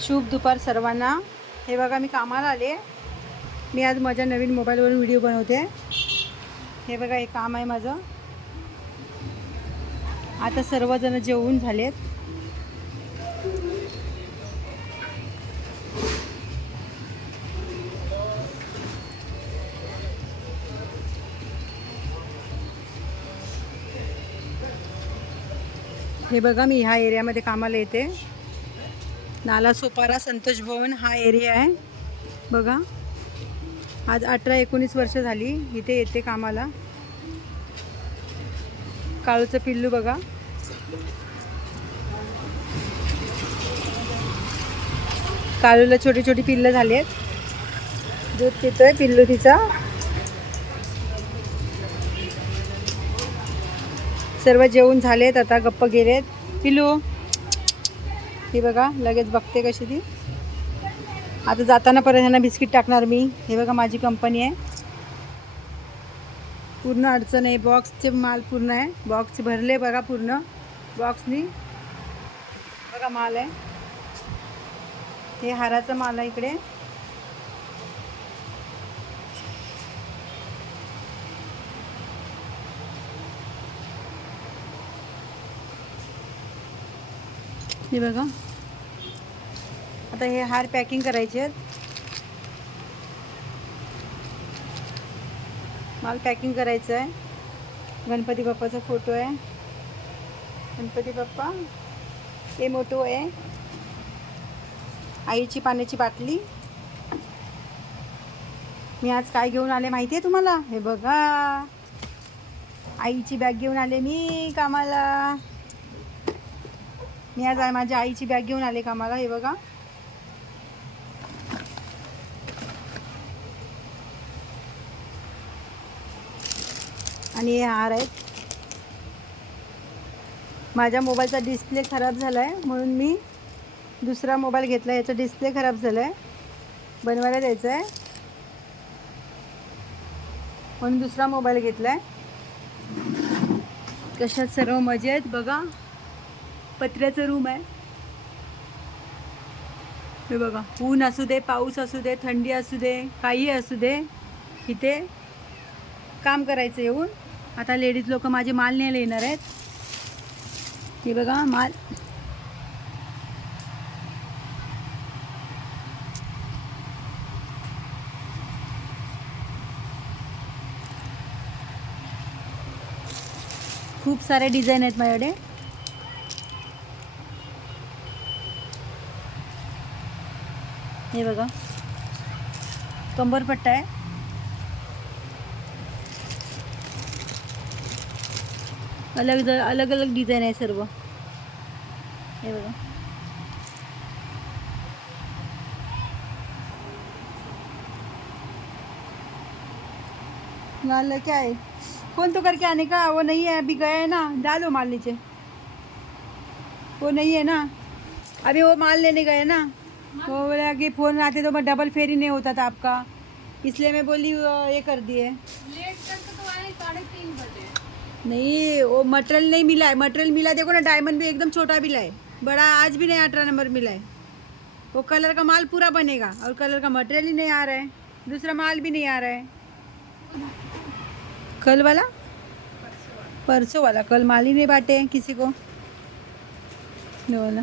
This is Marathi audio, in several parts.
शुभ दुपार सर्वांना. हे बघा मी कामाला आले. मी आज माझ्या नवीन मोबाईलवरून व्हिडिओ बनवते. हे बघा हे काम आहे माझं. आता सर्वजण जेवून झालेत. हे बघा मी ह्या एरियामध्ये कामाला येते. नाला सोपारा संतोष भवन हा एरिया आहे. बघा. आज अठरा एकोणीस वर्ष झाली इथे येते कामाला. काळूचं पिल्लू बघा. काळूला छोटी छोटी पिल्लं झाली आहेत. दूध पितोय पिल्लू तिचा. सर्व जेवून झालेत आता गप्प गेलेत. पिल्लू ही बघा लगेच बघते कशी ती. आता जाताना परत यांना बिस्किट टाकणार मी. हे बघा माझी कंपनी आहे. पूर्ण अडचण आहे. बॉक्सचे माल पूर्ण आहे. बॉक्स भरले बघा पूर्ण. बॉक्सनी बघा माल आहे. हे हाराचा माल आहे इकडे. हे बघा. आता हे हार पॅकिंग करायचे आहेत. माल पॅकिंग करायचं आहे. गणपती बाप्पाचा फोटो आहे. गणपती बाप्पा हे मोठो आहे. आईची पाण्याची बाटली. मी आज काय घेऊन आले माहिती आहे तुम्हाला? हे बघा. आईची बॅग घेऊन आले मी कामाला. मी आज माझ्या आईची बॅग घेऊन आले कामाला हे बघा. आणि हे हार आहेत. माझ्या मोबाईलचा डिस्प्ले खराब झाला आहे म्हणून मी दुसरा मोबाईल घेतला याचा डिस्प्ले खराब झाला आहे बनवायला द्यायचा आहे म्हणून दुसरा मोबाईल घेतला आहे कशात सर्व मजेत बघा. पत्र्याचं रूम आहे. हे बघा ऊन असू दे पाऊस असू दे थंडी असू दे काही असू दे इथे काम करायचं येऊन. आता लेडीज लोक माझे माल न्यायला येणार आहेत. हे बघा माल. खूप सारे डिझाईन आहेत माझ्याकडे. हे बघा. कंबरपट्टा आहे. अलग अलग अलग डिझाईन आहे सर्व। हे बघा। माल क्या है फ़ोन तो करके आने का, वो नहीं है, अभी गया है ना, डालो माल नीचे। वो नहीं है ना। अभी वो माल लेने गए ना। वो बोला कि फ़ोन आते तो मैं डबल फेरी नहीं होता था आपका। इसलिए मैं बोली ये कर दिए। लेट करके तो आए, साढ़े तीन बजे। नहीं वो मटेरियल नहीं मिला है। मटेरियल मिला देखो ना डायमंड भी एकदम छोटा मिला है। बड़ा आज भी नहीं अठारह नंबर मिला है। वो कलर का माल पूरा बनेगा और कलर का मटेरियल ही नहीं आ रहा है। दूसरा माल भी नहीं आ रहा है। कल वाला? परसों वाला। कल माल ही नहीं बांटे हैं किसी को। ये वाला।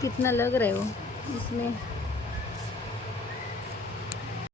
कितना लग रहा है वो? इसमें